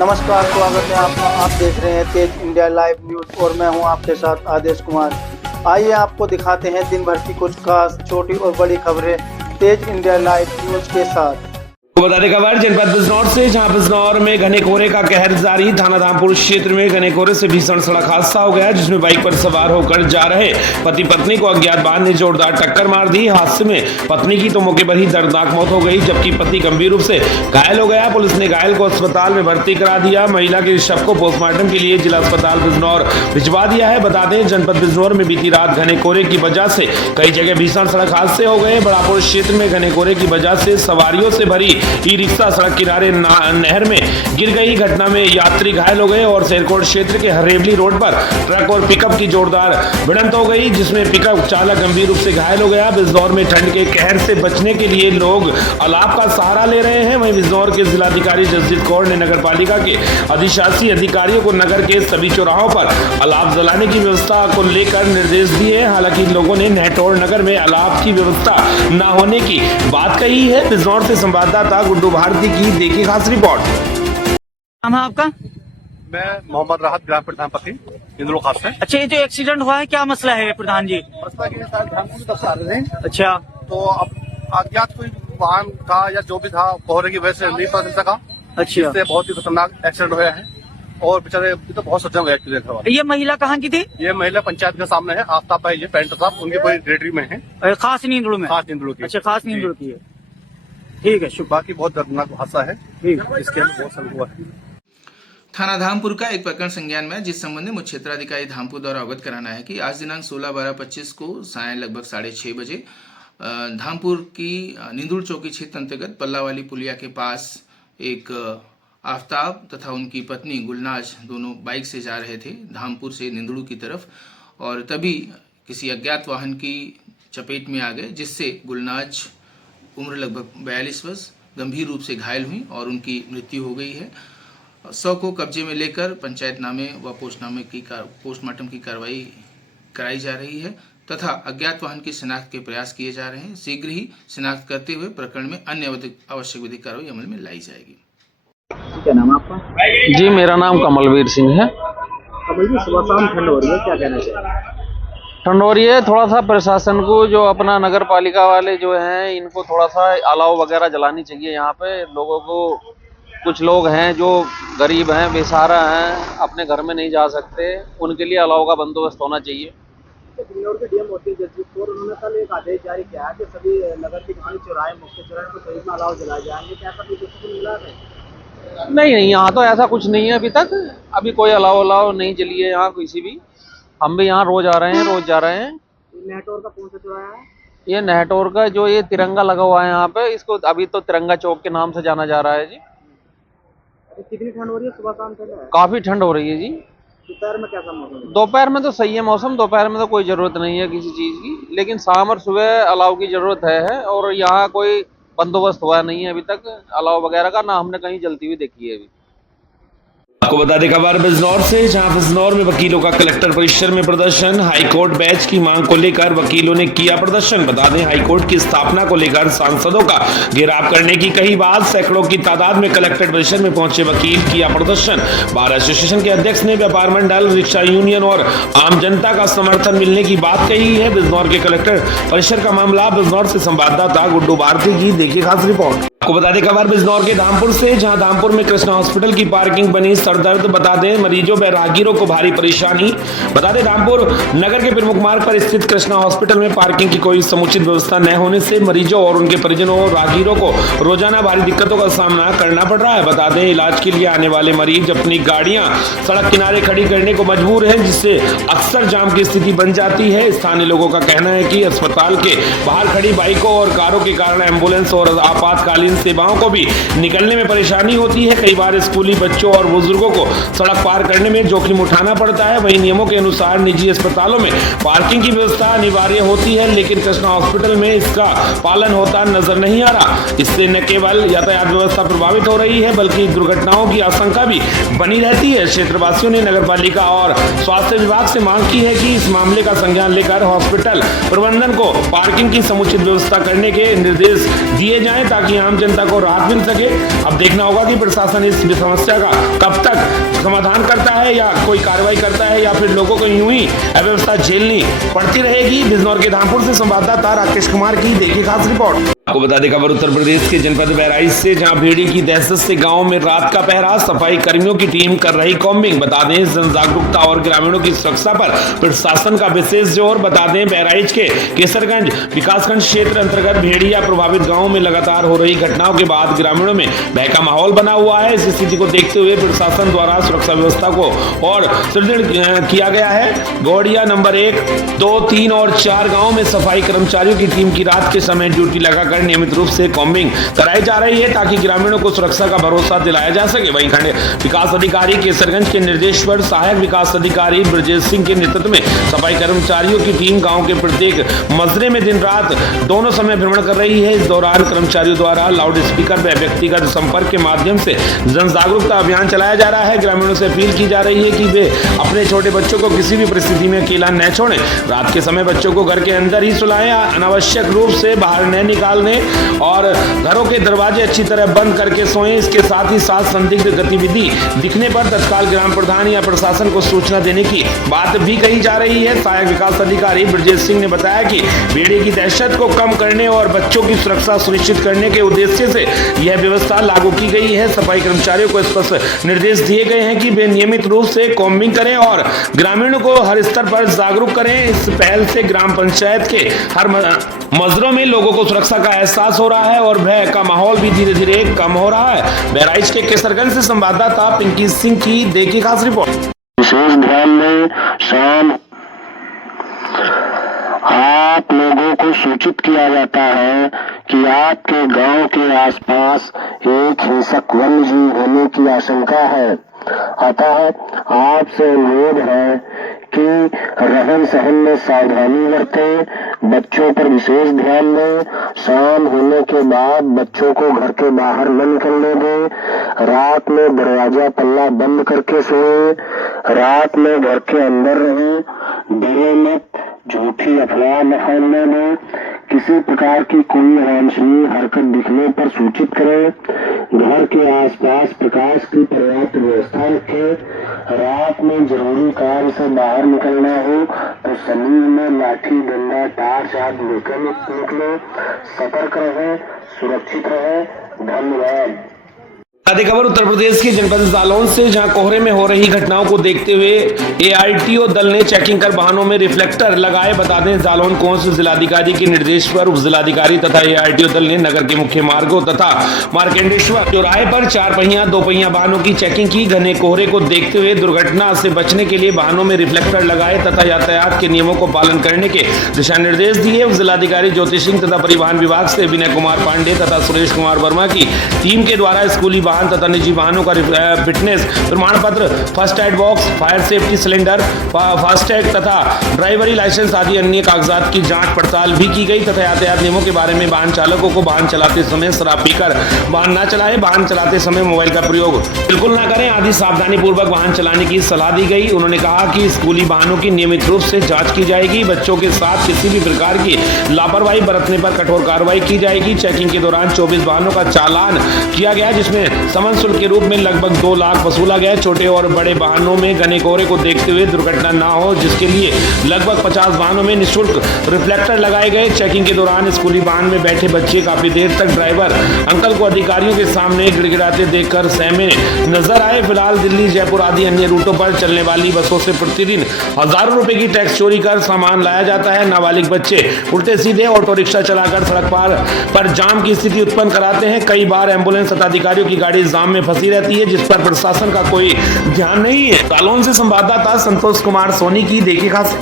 नमस्कार, स्वागत है आपका। आप देख रहे हैं तेज इंडिया लाइव न्यूज और मैं हूं आपके साथ आदेश कुमार। आइए आपको दिखाते हैं दिन भर की कुछ खास छोटी और बड़ी खबरें तेज इंडिया लाइव न्यूज के साथ। बता दें खबर जनपद बिजनौर से, जहां बिजनौर में घने कोहरे का कहर जारी। थाना धामपुर क्षेत्र में घने कोहरे से भीषण सड़क हादसा हो गया, जिसमें बाइक पर सवार होकर जा रहे पति पत्नी को अज्ञात वाहन ने जोरदार टक्कर मार दी। हादसे में पत्नी की तो मौके पर ही दर्दनाक मौत हो गई, जबकि पति गंभीर रूप से घायल हो गया। पुलिस ने घायल को अस्पताल में भर्ती करा दिया। महिला के शव को पोस्टमार्टम के लिए जिला अस्पताल बिजनौर भिजवा दिया है। बता दें जनपद बिजनौर में बीती रात घने कोहरे की वजह से कई जगह भीषण सड़क हादसे हो गए। बड़ापुर क्षेत्र में घने कोहरे की वजह से सवारियों से भरी ई रिक्शा सड़क किनारे नहर में गिर गई। घटना में यात्री घायल हो गए और शेरकोट क्षेत्र के हरेवली रोड पर ट्रक और पिकअप की जोरदार भिड़ंत हो गई, जिसमें पिकअप चालक गंभीर रूप से घायल हो गया। बिजनौर में ठंड के कहर से बचने के लिए लोग अलाव का सहारा ले रहे हैं। वहीं बिजनौर के जिलाधिकारी जसजीत कौर ने नगर पालिका के अधिशासी अधिकारियों को नगर के सभी चौराहों पर अलाव जलाने की व्यवस्था को लेकर निर्देश दिए। हालांकि लोगों ने नेहटौर नगर में अलाव की व्यवस्था न होने की बात कही है। बिजनौर से संवाददाता गुड्डू भारती की देखी खास रिपोर्ट। नाम है आपका? मैं मोहम्मद राहत, ग्राम प्रधान पति इंद्रो खास से। अच्छा, ये जो एक्सीडेंट हुआ है क्या मसला है प्रधान जी? मसला के साथ धामपुर तक से आ रहे हैं, अच्छा, तो अब अज्ञात कोई वाहन था या जो भी था कोहरे की वजह से नहीं पता चल सका। अच्छा, इससे बहुत ही खतरनाक एक्सीडेंट हुआ है और बेचारे तो बहुत सज्जन हुए एक्सीडेंट हुआ। ये महिला कहाँ की थी? ये महिला पंचायत के सामने है, आफ्ताब भाई, ये पेंटर साहब, उनकी कोई ग्रेडरी में है, खास नींदड़ू में। खास इंद्रो की। अच्छा, खास नींदड़ू की है। ठीक है, शुक्र। बाकी बहुत दर्दनाक हादसा है, इसके अंदर बहुत सर हुआ है। थाना धामपुर का एक प्रकरण संज्ञान में, जिस संबंध में मुख्य क्षेत्राधिकारी धामपुर द्वारा अवगत कराना है कि आज दिनांक 16/12/25 को साय लगभग 6:30 बजे धामपुर की निंदुल चौकी क्षेत्र अंतर्गत पल्लावाली पुलिया के पास एक आफ्ताब तथा उनकी पत्नी गुलनाज दोनों बाइक से जा रहे थे धामपुर से निंदुल की तरफ, और तभी किसी अज्ञात वाहन की चपेट में आ गए, जिससे गुलनाज उम्र लगभग 42 वर्ष गंभीर रूप से घायल हुई और उनकी मृत्यु हो गई है। शव को कब्जे में लेकर पंचायतनामे व पोस्टमार्टम की कार्रवाई कराई जा रही है तथा अज्ञात वाहन की शिनाख्त के प्रयास किए जा रहे हैं। शीघ्र ही शिनाख्त करते हुए प्रकरण में अन्य आवश्यक विधिक कार्रवाई अमल में लाई जाएगी। क्या नाम आपका? जी, मेरा नाम कमलवीर सिंह है। कमल जी, सुबह शाम ठंड हो रही है, क्या कहना चाहिए? ठंड हो रही है, थोड़ा सा प्रशासन को, जो अपना नगर पालिका वाले जो हैं, इनको थोड़ा सा अलाव वगैरह जलानी चाहिए। यहाँ पे लोगों को, कुछ लोग हैं जो गरीब हैं, बेसहारा हैं, अपने घर में नहीं जा सकते, उनके लिए अलाव का बंदोबस्त होना चाहिए। बिजनौर के डीएम होती जसजीत कौर, उन्होंने कल एक आदेश जारी किया है कि सभी नगर के चौराहे, मुख्य चौराहे को सभी में अलाव जलाए जाएंगे। क्या सब कुछ मिला है? नहीं, यहाँ तो ऐसा कुछ नहीं है अभी तक। अभी कोई अलाव नहीं जली है यहाँ किसी भी। हम भी यहाँ रोज आ रहे हैं, रोज जा रहे हैं। नेहटौर का कौन सा चौराहा है? ये नेहटौर का जो ये तिरंगा लगा हुआ है यहाँ पे, इसको अभी तो तिरंगा चौक के नाम से जाना जा रहा है जी। कितनी ठंड हो रही है? सुबह शाम ठंड है? काफी ठंड हो रही है जी। दोपहर में कैसा मौसम है? दोपहर में तो सही है मौसम, दोपहर में तो कोई जरूरत नहीं है किसी चीज की, लेकिन शाम और सुबह अलाव की जरूरत है। और यहाँ कोई बंदोबस्त हुआ नहीं है अभी तक अलाव वगैरह का, ना हमने कहीं जलती हुई देखी है अभी। आपको बता दें खबर बिजनौर से, जहां बिजनौर में वकीलों का कलेक्टर परिसर में प्रदर्शन। हाईकोर्ट बेंच की मांग को लेकर वकीलों ने किया प्रदर्शन। बता दें हाईकोर्ट की स्थापना को लेकर सांसदों का घेराव करने की कही बात। सैकड़ों की तादाद में कलेक्टर परिसर में पहुंचे वकील किया प्रदर्शन। बार एसोसिएशन के अध्यक्ष ने व्यापार मंडल, रिक्शा यूनियन और आम जनता का समर्थन मिलने की बात कही है। बिजनौर के कलेक्टर परिसर का मामला। बिजनौर से संवाददाता गुड्डू भारती की देखिए खास रिपोर्ट। आपको बता दें खबर बिजनौर के धामपुर से, जहां धामपुर में कृष्णा हॉस्पिटल की पार्किंग बनी सरदर्द। बता दें मरीजों व राहगीरों को भारी परेशानी। बता दें धामपुर नगर के प्रमुख मार्ग पर स्थित कृष्णा हॉस्पिटल में पार्किंग की कोई समुचित व्यवस्था न होने से मरीजों और उनके परिजनों और राहगीरों को रोजाना भारी दिक्कतों का सामना करना पड़ रहा है। बता दें इलाज के लिए आने वाले मरीज अपनी गाड़ियां सड़क किनारे खड़ी करने को मजबूर हैं, जिससे अक्सर जाम की स्थिति बन जाती है। स्थानीय लोगों का कहना है कि अस्पताल के बाहर खड़ी बाइकों और कारों के कारण एम्बुलेंस और आपातकालीन सेवाओं को भी निकलने में परेशानी होती है। कई बार स्कूली बच्चों और बुजुर्गों बुजुर्गों को सड़क पार करने में जोखिम उठाना पड़ता है। वहीं नियमों के अनुसार निजी अस्पतालों में पार्किंग की व्यवस्था अनिवार्य होती है, लेकिन कृष्णा हॉस्पिटल में इसका पालन होता नजर नहीं आ रहा। इससे न केवल यातायात व्यवस्था प्रभावित हो रही है, बल्कि दुर्घटनाओं की आशंका भी बनी रहती है। क्षेत्रवासियों ने नगर पालिका और स्वास्थ्य विभाग से मांग की है कि इस मामले का संज्ञान लेकर हॉस्पिटल प्रबंधन को पार्किंग की समुचित व्यवस्था करने के निर्देश दिए जाएं, ताकि आम जनता को राहत मिल सके। अब देखना होगा कि प्रशासन इस समस्या का कब तक समाधान करता है या कोई कार्रवाई करता है, या फिर लोगों को यूं ही अव्यवस्था झेलनी पड़ती रहेगी। बिजनौर के धामपुर से संवाददाता राकेश कुमार की देखिए खास रिपोर्ट। आपको बता दें खबर उत्तर प्रदेश के जनपद बहराइच से, जहां भेड़ी की दहशत से गांव में रात का पहरा, सफाई कर्मियों की टीम कर रही कॉम्बिंग। बता दें जन जागरूकता और ग्रामीणों की सुरक्षा पर प्रशासन का विशेष जोर। बता दें बहराइच के केसरगंज विकासखंड क्षेत्र अंतर्गत भेड़िया प्रभावित गाँव में लगातार हो रही घटनाओं के बाद ग्रामीणों में भय का माहौल बना हुआ है। इस स्थिति को देखते हुए प्रशासन द्वारा सुरक्षा व्यवस्था को और सुदृढ़ किया गया है। गौड़िया नंबर 1, 2, 3 और 4 गाँव में सफाई कर्मचारियों की टीम की रात के समय ड्यूटी लगाकर नियमित रूप से कॉम्बिंग कराई जा रही है, ताकि ग्रामीणों को सुरक्षा का भरोसा दिलाया जा सके। वहीं खंड विकास अधिकारी केसरगंज के निर्देश पर सहायक विकास अधिकारी ब्रजेश सिंह के नेतृत्व में सफाई कर्मचारियों की टीम गांव के प्रत्येक मजरे में दिन रात दोनों समय भ्रमण कर रही है। इस दौरान कर्मचारियों द्वारा लाउड स्पीकर व व्यक्तिगत संपर्क के माध्यम से जन जागरूकता अभियान चलाया जा रहा है। ग्रामीणों से अपील की जा रही है कि वे अपने छोटे बच्चों को किसी भी परिस्थिति में अकेला न छोड़ें। रात के समय बच्चों को घर के अंदर ही सुलाएं, अनावश्यक रूप से बाहर न निकालने और घरों के दरवाजे अच्छी तरह बंद करके सोएं। इसके साथ ही साथ संदिग्ध गतिविधि दिखने पर तत्काल ग्राम प्रधान या प्रशासन को सूचना देने की बात भी कही जा रही है। सहायक विकास अधिकारी ब्रजेश सिंह ने बताया कि भेड़िए की दहशत को कम करने और बच्चों की सुरक्षा सुनिश्चित करने के उद्देश्य से यह व्यवस्था लागू की गई है। सफाई कर्मचारियों को स्पष्ट निर्देश दिए गए हैं कि वे नियमित रूप से कॉम्बिंग करें और ग्रामीणों को हर स्तर पर जागरूक करें। इस पहल से ग्राम पंचायत के हर मजरों में लोगों को सुरक्षा का एहसास हो रहा है और भय का माहौल भी धीरे धीरे कम हो रहा है। बहराइच के केसरगंज से संवाददाता पिंकी सिंह की देखिए खास रिपोर्ट। विशेष ध्यान में शाम आप लोगों को सूचित किया जाता है कि आपके गांव के आसपास एक हिंसक वन्यजीव होने की आशंका है। अतः आपसे अनुरोध है कि रहन सहन में सावधानी बरतें, बच्चों पर विशेष ध्यान दें। शाम होने के बाद बच्चों को घर के बाहर न निकलने दें। रात में दरवाजा पल्ला बंद करके सोएं। रात में घर के अंदर रहें। डरे मत, झूठी अफवाह न फैलने दें। किसी प्रकार की कोई अवांछनीय हरकत दिखने पर सूचित करें। घर के आसपास प्रकाश की पर्याप्त व्यवस्था रखें। रात में जरूरी काम से बाहर निकलना हो तो समीप में लाठी, डंडा, टार्च आदि लेकर निकलें। सतर्क रहें, सुरक्षित रहें। धन्यवाद। खबर उत्तर प्रदेश के जनपद जालौन से, जहां कोहरे में हो रही घटनाओं को देखते हुए एआरटीओ दल ने चेकिंग कर वाहनों में रिफ्लेक्टर लगाए। बता दें जालौन कोंस जिलाधिकारी के निर्देश पर उप जिलाधिकारी तथा एआरटीओ दल ने नगर के मुख्य मार्गों तथा मार्केंडेश्वर चौराहे पर 4 पहिया 2 पहिया वाहनों की चेकिंग की। घने कोहरे को देखते हुए दुर्घटना से बचने के लिए वाहनों में रिफ्लेक्टर लगाए तथा यातायात के नियमों को पालन करने के दिशा निर्देश दिए। उप जिलाधिकारी ज्योति सिंह तथा परिवहन विभाग से विनय कुमार पांडे तथा सुरेश कुमार वर्मा की टीम के द्वारा स्कूली वाहन तथा निजी वाहनों का फिटनेस प्रमाण पत्र, first aid box, fire safety cylinder, FASTag तथा ड्राइवरी लाइसेंस आदि अन्य कागजात की जांच पड़ताल भी की गई तथा यातायात नियमों के बारे में वाहन चालकों को वाहन चलाते समय शराब पीकर वाहन न चलाएं, वाहन चलाते समय मोबाइल का प्रयोग बिल्कुल न करें आदि सावधानी पूर्वक वाहन चलाने की सलाह दी गई। उन्होंने कहा कि स्कूली वाहनों की नियमित रूप से जाँच की जाएगी। बच्चों के साथ किसी भी प्रकार की लापरवाही बरतने पर कठोर कार्रवाई की जाएगी। चेकिंग के दौरान 24 वाहनों का चालान किया गया, जिसमें समन शुल्क के रूप में लगभग 2 लाख वसूला गया। छोटे और बड़े वाहनों में घने कोहरे को देखते हुए दुर्घटना न हो, जिसके लिए लगभग 50 वाहनों में निःशुल्क रिफ्लेक्टर लगाए गए। चेकिंग के दौरान स्कूली वाहन में बैठे बच्चे काफी देर तक ड्राइवर अंकल को अधिकारियों के सामने गिड़गिड़ाते देखकर सहमे नजर आए। फिलहाल दिल्ली, जयपुर आदि अन्य रूटों पर चलने वाली बसों से प्रतिदिन हजारों रुपए की टैक्स चोरी कर सामान लाया जाता है। नाबालिग बच्चे उल्टे सीधे ऑटो रिक्शा चलाकर सड़क पर जाम की स्थिति उत्पन्न कराते हैं। कई बार एम्बुलेंस तथा अधिकारियों की गाड़ी जाम में फंसी रहती है, जिस पर प्रशासन का कोई ध्यान नहीं है। जालौन से संवाददाता संतोष कुमार सोनी की देखिए खास।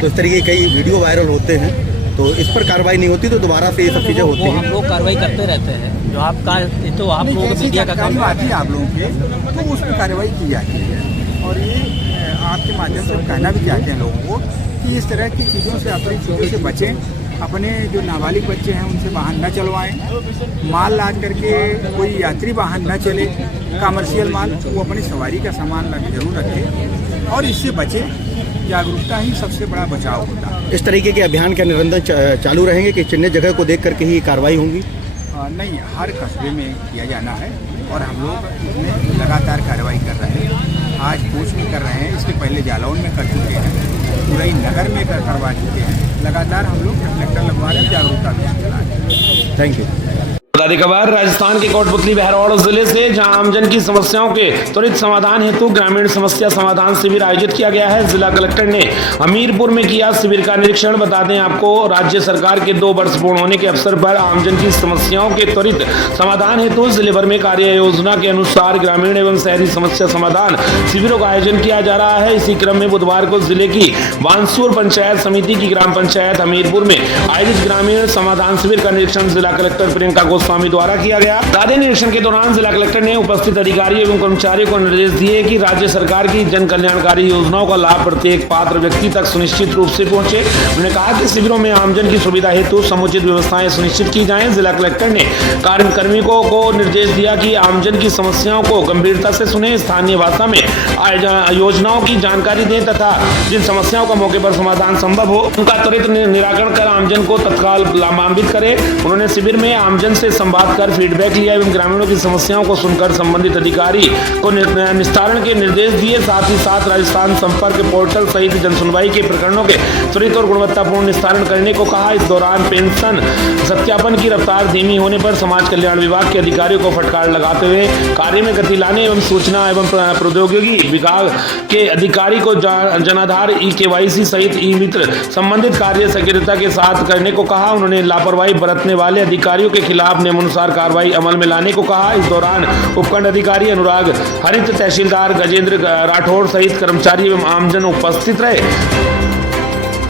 तो इस तरीके कई वीडियो वायरल होते हैं, तो इस पर कार्रवाई नहीं होती, तो दोबारा से ये सब चीजें होती हैं। हम लोग कार्रवाई करते रहते हैं। जो आपका ये तो आप लोगों को मीडिया का काम आती है आप लोगों के, तो उस पर कार्रवाई की जाती है। और ये आपके माध्यम से हम कहना भी चाहते हैं लोगों को कि इस तरह की चीज़ों से, अपनी चीज़ों से बचें। अपने जो नाबालिग बच्चे हैं उनसे वाहन न चलवाएं। माल लाद करके कोई यात्री वाहन न चले, कमर्शियल माल, वो अपनी सवारी का सामान जरूर रखें और इससे बचें। जागरूकता ही सबसे बड़ा बचाव होता है। इस तरीके के अभियान का निरंतर चालू रहेंगे कि चिन्हित जगह को देख करके ही कार्रवाई होंगी? नहीं, हर कस्बे में किया जाना है और हम लोग इसमें लगातार कार्रवाई कर रहे हैं। आज कोच में कर रहे हैं, इसके पहले जालौन में कर चुके हैं, पूरे नगर में करवा चुके हैं। लगातार हम लोग रिफ्लेक्टर लगवा रहे हैं, जागरूकता अभियान चला रहे हैं। Thank you. बता दें खबर राजस्थान के कोटपुतली बहरौल जिले से, जहां आमजन की समस्याओं के त्वरित समाधान हेतु ग्रामीण समस्या समाधान शिविर आयोजित किया गया है। जिला कलेक्टर ने हमीरपुर में किया शिविर का निरीक्षण। बता दें आपको, राज्य सरकार के 2 वर्ष पूर्ण होने के अवसर पर आमजन की समस्याओं के त्वरित समाधान हेतु जिले भर में कार्य योजना के अनुसार ग्रामीण एवं शहरी समस्या समाधान शिविरों का आयोजन किया जा रहा है। इसी क्रम में बुधवार को जिले की बांसुर पंचायत समिति की ग्राम पंचायत हमीरपुर में आयोजित ग्रामीण समाधान शिविर का निरीक्षण जिला कलेक्टर प्रियंका स्वामी द्वारा किया गया। दादे निरीक्षण के दौरान जिला कलेक्टर ने उपस्थित अधिकारियों एवं कर्मचारियों को निर्देश दिए कि राज्य सरकार की जन कल्याणकारी योजनाओं का लाभ प्रत्येक पात्र व्यक्ति तक सुनिश्चित रूप से पहुंचे। उन्होंने कहा कि शिविरों में आमजन की सुविधा हेतु समुचित व्यवस्थाएं सुनिश्चित की जाएं। जिला कलेक्टर ने कार्मिकों को निर्देश दिया कि आमजन की समस्याओं को गंभीरता से सुने, स्थानीय भाषा में योजनाओं की जानकारी दें तथा जिन समस्याओं का मौके पर समाधान संभव हो उनका त्वरित निराकरण कर आमजन को तत्काल लाभान्वित करें। उन्होंने शिविर में आमजन से संवाद कर फीडबैक लिया एवं ग्रामीणों की समस्याओं को सुनकर संबंधित अधिकारी को निस्तारण के निर्देश दिए। साथ ही साथ राजस्थान संपर्क पोर्टल सहित जनसुनवाई के प्रकरणों के त्वरित और गुणवत्तापूर्ण निस्तारण करने को कहा। इस दौरान पेंशन सत्यापन की रफ्तार धीमी होने पर समाज कल्याण विभाग के अधिकारियों को फटकार लगाते हुए कार्य में गति लाने एवं सूचना एवं प्रौद्योगिकी विभाग के अधिकारी को जनाधार ई-KYC सहित ई-मित्र संबंधित कार्य सक्रियता के साथ करने को कहा। उन्होंने लापरवाही बरतने वाले अधिकारियों के खिलाफ नियमानुसार कार्रवाई अमल में लाने को कहा। इस दौरान उपखंड अधिकारी अनुराग हरित, तहसीलदार गजेंद्र राठौड़ सहित कर्मचारी एवं आमजन उपस्थित रहे।